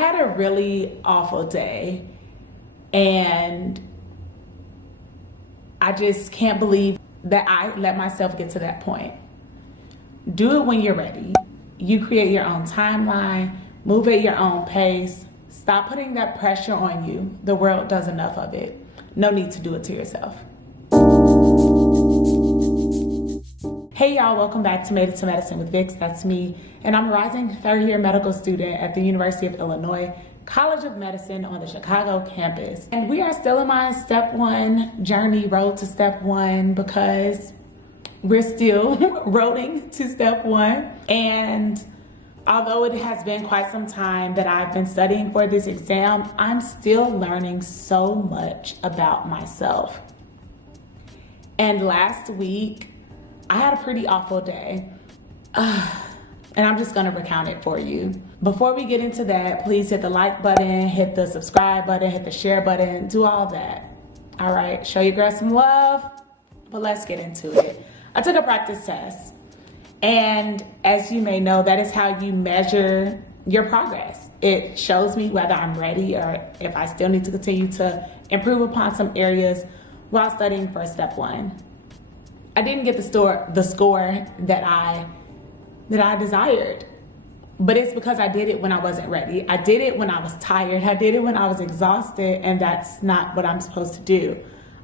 had a really awful day, and I just can't believe that I let myself get to that point. Do it when you're ready. You create your own timeline, move at your own pace. Stop putting that pressure on you. The world does enough of it. No need to do it to yourself. Hey y'all, welcome back to Made It to Medicine with Vix. That's me, and I'm a rising third-year medical student at the University of Illinois College of Medicine on the Chicago campus. And we are still in my step one journey, road to step one, because we're still roading to step one. And although it has been quite some time that I've been studying for this exam, I'm still learning so much about myself. And last week, I had a pretty awful day. And I'm just gonna recount it for you. Before we get into that, please hit the like button, hit the subscribe button, hit the share button, do all that. All right, show your girl some love, but let's get into it. I took a practice test, and as you may know, that is how you measure your progress. It shows me whether I'm ready or if I still need to continue to improve upon some areas while studying for step one. I didn't get the score that I desired, but it's because I did it when I wasn't ready. I did it when I was tired. I did it when I was exhausted, and that's not what I'm supposed to do.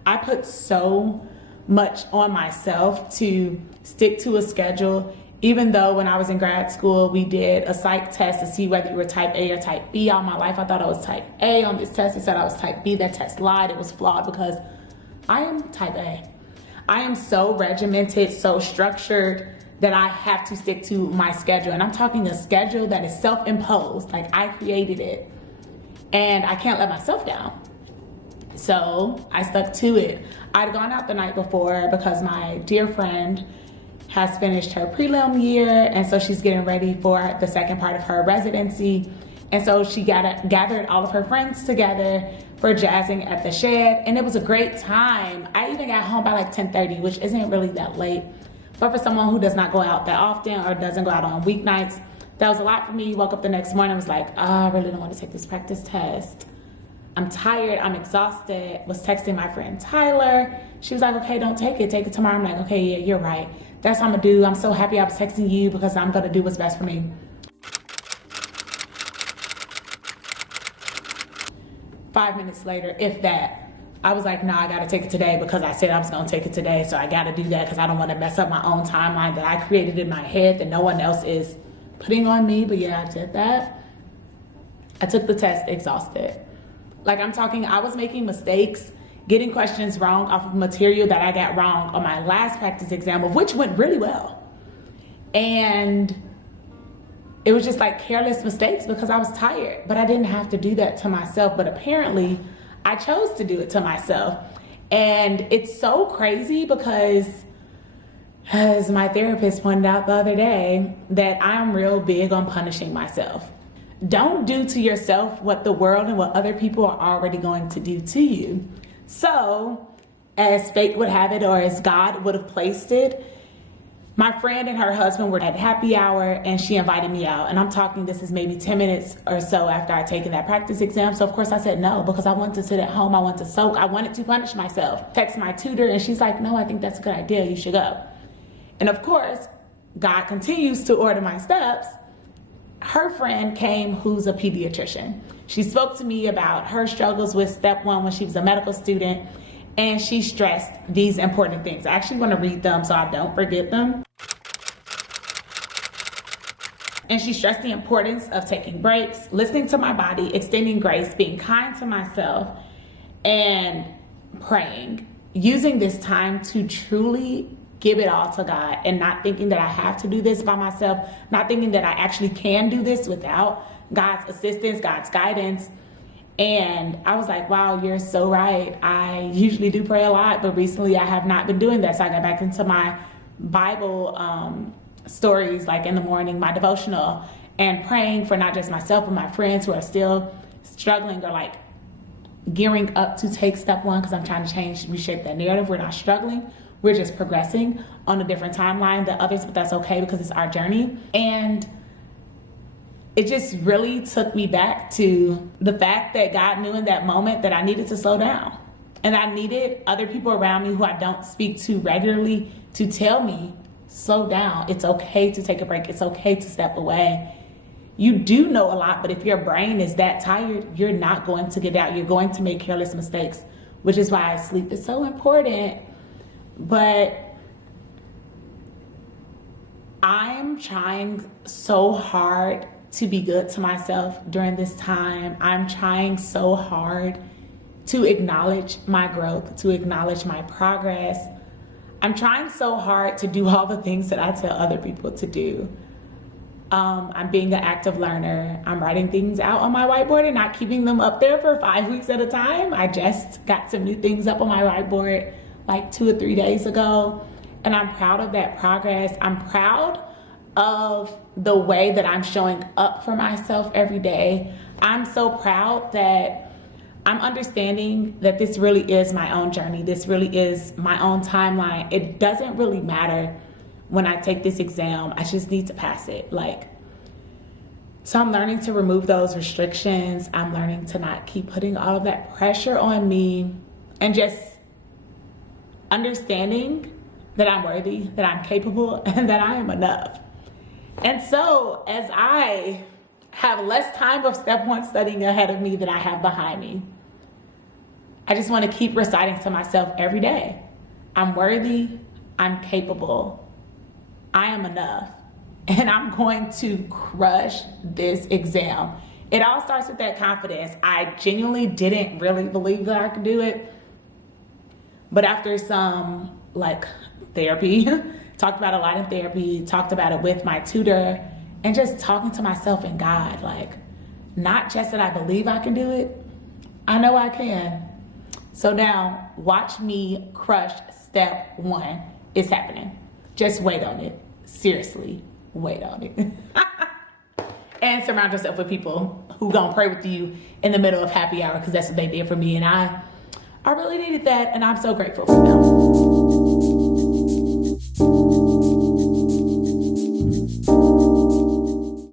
I put so much on myself to stick to a schedule, even though when I was in grad school, we did a psych test to see whether you were type A or type B. All my life, I thought I was type A. On this test, it said I was type B. That test lied. It was flawed because I am type A. I am so regimented, so structured that I have to stick to my schedule. And I'm talking a schedule that is self-imposed, like I created it. And I can't let myself down. So I stuck to it. I'd gone out the night before because my dear friend has finished her prelim year, and so she's getting ready for the second part of her residency. And so she gathered all of her friends together for jazzing at the shed, and it was a great time. I even got home by like 10:30, which isn't really that late. But for someone who does not go out that often or doesn't go out on weeknights, that was a lot for me. Woke up the next morning and was like, oh, I really don't want to take this practice test. I'm tired, I'm exhausted. Was texting my friend Tyler. She was like, okay, don't take it tomorrow. I'm like, okay, yeah, you're right. That's what I'm gonna do. I'm so happy I was texting you because I'm gonna do what's best for me. 5 minutes later, if that, I was like, nah, I gotta take it today because I said I was gonna take it today, so I gotta do that because I don't wanna mess up my own timeline that I created in my head that no one else is putting on me. But yeah, I did that. I took the test exhausted. Like I'm talking, I was making mistakes, getting questions wrong off of material that I got wrong on my last practice exam, of which went really well. And it was just like careless mistakes because I was tired, but I didn't have to do that to myself. But apparently I chose to do it to myself. And it's so crazy because, as my therapist pointed out the other day, that I'm real big on punishing myself. Don't do to yourself what the world and what other people are already going to do to you. So, as fate would have it, or as God would have placed it, my friend and her husband were at happy hour and she invited me out. And I'm talking, this is maybe 10 minutes or so after I'd taken that practice exam. So of course I said no, because I wanted to sit at home. I wanted to soak. I wanted to punish myself. Text my tutor and she's like, no, I think that's a good idea. You should go. And of course, God continues to order my steps. Her friend came, who's a pediatrician. She spoke to me about her struggles with step one when she was a medical student. And she stressed these important things. I actually want to read them so I don't forget them. And she stressed the importance of taking breaks, listening to my body, extending grace, being kind to myself, and praying. Using this time to truly give it all to God and not thinking that I have to do this by myself, not thinking that I actually can do this without God's assistance, God's guidance. And I was like, wow, you're so right. I usually do pray a lot, but recently I have not been doing that. So I got back into my Bible stories, like in the morning, my devotional, and praying for not just myself, but my friends who are still struggling or like gearing up to take step one, because I'm trying to reshape that narrative. We're not struggling. We're just progressing on a different timeline than others, but that's okay because it's our journey. And it just really took me back to the fact that God knew in that moment that I needed to slow down. And I needed other people around me who I don't speak to regularly to tell me, slow down. It's okay to take a break. It's okay to step away. You do know a lot, but if your brain is that tired, you're not going to get out. You're going to make careless mistakes, which is why sleep is so important. But I'm trying so hard to be good to myself during this time. I'm trying so hard to acknowledge my growth, to acknowledge my progress. I'm trying so hard to do all the things that I tell other people to do. I'm being an active learner. I'm writing things out on my whiteboard and not keeping them up there for 5 weeks at a time. I just got some new things up on my whiteboard like 2 or 3 days ago, and I'm proud of that progress. I'm proud of the way that I'm showing up for myself every day. I'm so proud that I'm understanding that this really is my own journey. This really is my own timeline. It doesn't really matter when I take this exam. I just need to pass it. So I'm learning to remove those restrictions. I'm learning to not keep putting all of that pressure on me, and just understanding that I'm worthy, that I'm capable, and that I am enough. And so as I have less time of step 1 studying ahead of me than I have behind me, I just want to keep reciting to myself every day, I'm worthy, I'm capable, I am enough, and I'm going to crush this exam. It all starts with that confidence. I genuinely didn't really believe that I could do it. But after some therapy, talked about a lot in therapy, talked about it with my tutor, and just talking to myself and God, not just that I believe I can do it, I know I can. So now watch me crush step 1. It's happening. Just wait on it. Seriously, wait on it. And surround yourself with people who gonna pray with you in the middle of happy hour, because that's what they did for me. And I really needed that, and I'm so grateful for them.